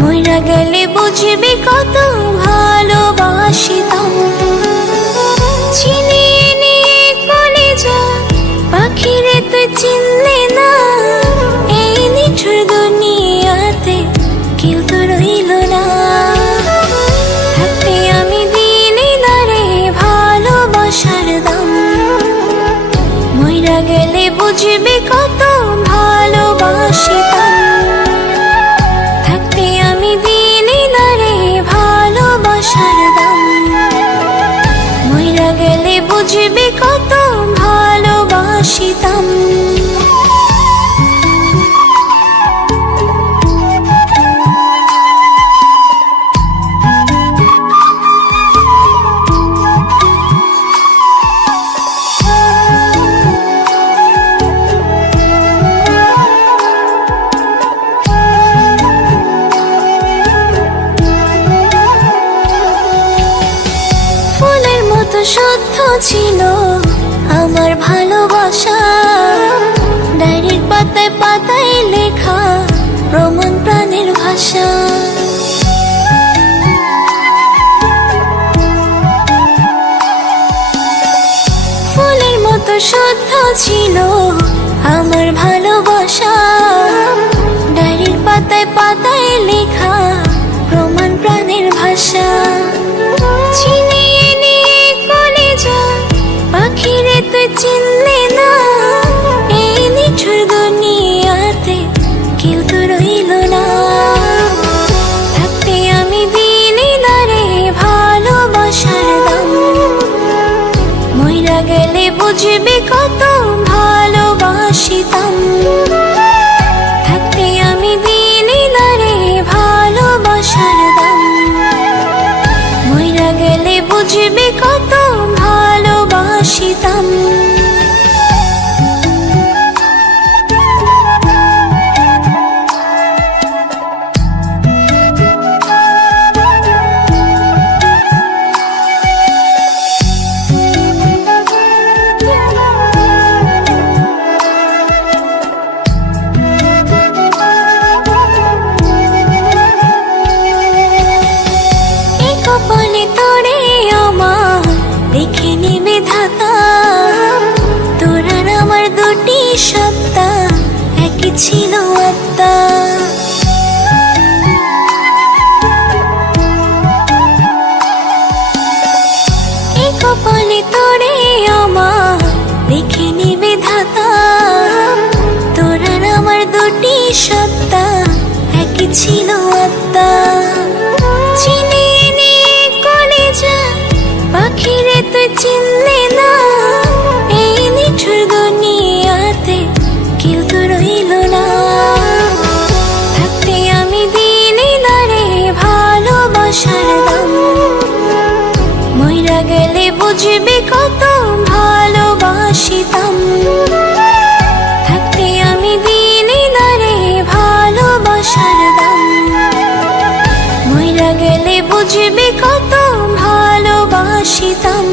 মইরা গেলে বুঝবি কত ভালোবাসিতাম। ছিনিয়ে নিয়ে কলিজা পাখিরে তুই চিনলি না, এই নিঠুর দুনিয়াতে কেউ তো রইল না। থাকতে আমি দিলি না রে ভালোবাসার দাম, মইরা গেলে বুঝবি কত ভালোবাসিতাম। থাকতে আমি দিলি না রে ভালোবাসার দাম, মইরা গেলে বুঝবি কত ভালোবাসিতাম। শুদ্ধ ছিল আমার ভালোবাসা, ডায়েরির পাতায় পাতায় লেখা প্রমাণ প্রাণের ভাষা। ফুলের মতো শুদ্ধ ছিল আমার ভালোবাসা, ডায়েরির পাতায় পাতায় লেখা প্রমাণ প্রাণের ভাষা। পাখিরে তুই চিনলি না, এই নিঠুর দুনিয়াতে কেউ তো রইল না। থাকতে আমি দিলি না রে ভালোবাসার দাম, মইরা গেলে বুঝবি কত ভালোবাসিতাম। থাকতে আমি দিলি না রে ভালোবাসার দাম, মইরা গেলে বুঝবি কত ভালোবাসিতাম। এই কপালে তোরে আমার দেখে নিবে ধাতা, তোর আর আমার দুটি সত্তা একই ছিল আত্মা। এই কপালে তোরে আমার দেখে নিবে ধাতা, তোর আর আমার দুটি সত্তা একই ছিল আত্মা। চিনিয়ে নিয়ে কলিজা পাখিরে তুই চিনলি না, এই নিঠুর দুনিয়াতে কেউ তো রইল না। থাকতে আমি দিলি না রে ভালোবাসার দাম, মইরা গেলে বুঝবি কত ভালোবাসিতাম। থাকতে আমি দিলি না রে ভালোবাসার দাম, মইরা গেলে বুঝবি কত ভালোবাসিতাম।